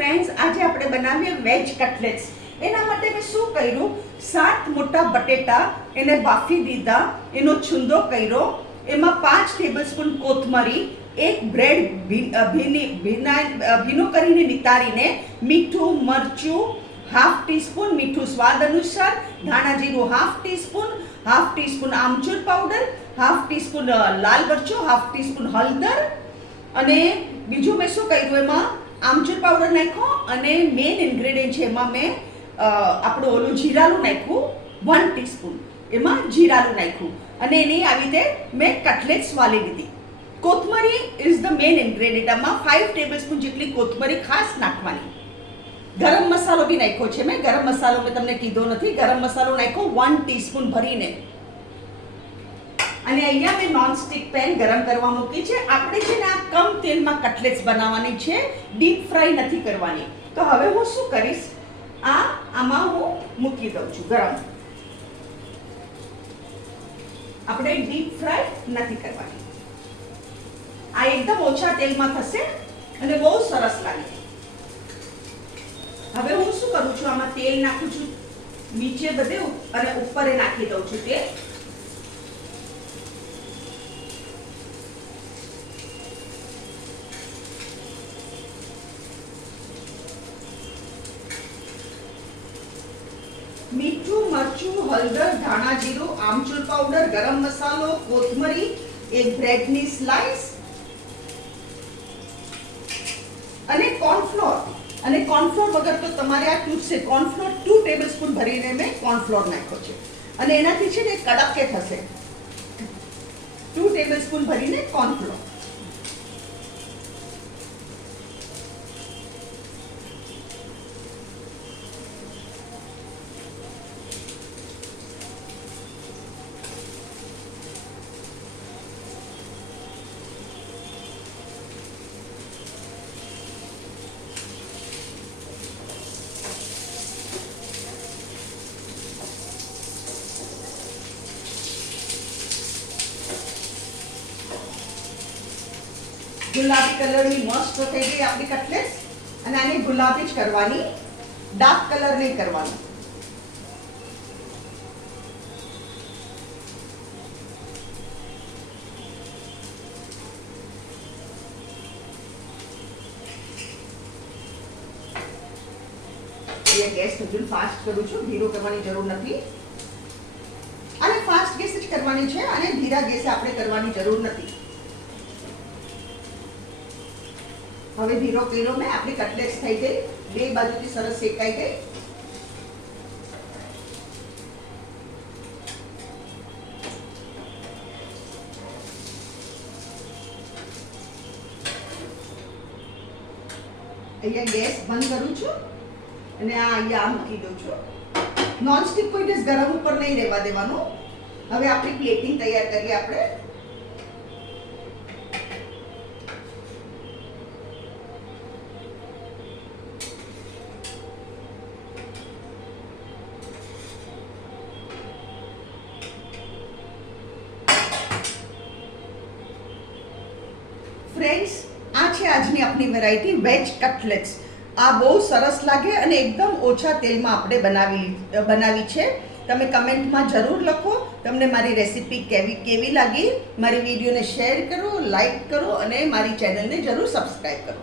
Friends, આજે આપણે બનાવીએ વેજ કટલેટ્સ. એના માટે મેં શું કર્યું, 7 મોટા બટેટા એને બાફી દીધા, એનો છુંદો કર્યો, એમાં 5 ટેબલસ્પૂન કોથમરી, એક બ્રેડ ભીનો કરીને નિતારીને, મીઠું, મરચું, હાફ ટીસ્પૂન મીઠું સ્વાદ અનુસાર, ધાણા જીરું હાફ ટીસ્પૂન આમચૂર પાવડર, હાફ ટીસ્પૂન લાલ મરચું, હાફ ટીસ્પૂન હળદર, અને બીજું મેં શું કર્યું, એમાં આમચૂર પાવડર નાખ્યો, અને મેઇન ઇન્ગ્રેડિયન્ટ છે એમાં મેં આપણું ઓલું જીરાનું નાખ્યું 1 ટીસ્પૂન, એમાં જીરાનું નાખ્યું, અને એની આવી રીતે મેં કટલેટ્સ વાળી લીધી. કોથમરી ઇઝ ધ મેઇન ઇન્ગ્રેડિયન્ટ. આમાં 5 ટેબલસ્પૂન જેટલી કોથમરી ખાસ નાખવાની. ગરમ મસાલો બી નાખ્યો છે મેં. ગરમ મસાલો મેં તમને કીધો નથી. ગરમ મસાલો નાખ્યો 1 ટીસ્પૂન ભરીને. અને અહીંયા મેં નોનસ્ટિક પેન ગરમ કરવા મૂકી છે. આપણે છે ને આ કમ તેલમાં કટલેટ્સ બનાવવાની છે, ડીપ ફ્રાય નથી કરવાની. તો હવે હું શું કરીશ, આમાં હું મૂકી દઉં છું ગરમ. આપણે ડીપ ફ્રાય નથી કરવાની. આ એકદમ ઓછા તેલમાં થશે અને બહુ સરસ લાગે. હવે હું શું કરું છું, આમાં તેલ નાખું છું નીચે બધે અને ઉપર નાખી દઉં છું તેલ. મીઠું, મરચું, હળદર, ધાણા જીરું, આમચૂર પાવડર, ગરમ મસાલો, કોથમરી, એક બ્રેડની સ્લાઇસ અને કોર્નફ્લોર. અને કોર્નફ્લોર વગર તો તમારે આ તૂટશે. કોર્નફ્લોર 2 ટેબલસ્પૂન ભરીને મેં કોર્નફ્લોર નાખ્યો છે, અને એનાથી છે ને કડક કે થશે. 2 ટેબલસ્પૂન ભરીને કોર્નફ્લોર. ગુલાબી કલરની મસ્ત થઈ ગઈ આપણી કટલેટ્સ. અને આને ગુલાબી જ કરવાની, ડાર્ક કલર નહીં કરવાનો. એ ગેસ હજુ ફાસ્ટ કરું છું, ધીરો કરવાની જરૂર નથી. અને ફાસ્ટ ગેસ જ કરવાની છે, અને ધીરા ગેસે આપણે કરવાની જરૂર નથી. હવે ધીરો કર્યો મેં. આપણી કટલેટ્સ થઈ ગઈ, બે બાજુથી સરસ શેકાઈ ગઈ. અહીંયા ગેસ બંધ કરું છું, અને અહીંયા મૂકી દઉં છું. નોનસ્ટિક કોઈ દિવસ ગરમ ઉપર નહીં રહેવા દેવાનું. હવે આપણી પ્લેટિંગ તૈયાર કરીએ આપણે. ફ્રેન્ડ્સ, આ છે આજની આપણી વેરાયટી વેજ કટલેટ્સ. આ બહુ સરસ લાગે અને એકદમ ઓછા તેલમાં આપણે બનાવી છે. તમે કમેન્ટમાં જરૂર લખો તમને મારી રેસીપી કેવી લાગી. મારી વિડીયોને શેર કરો, લાઈક કરો, અને મારી ચેનલને જરૂર સબસ્ક્રાઈબ કરો.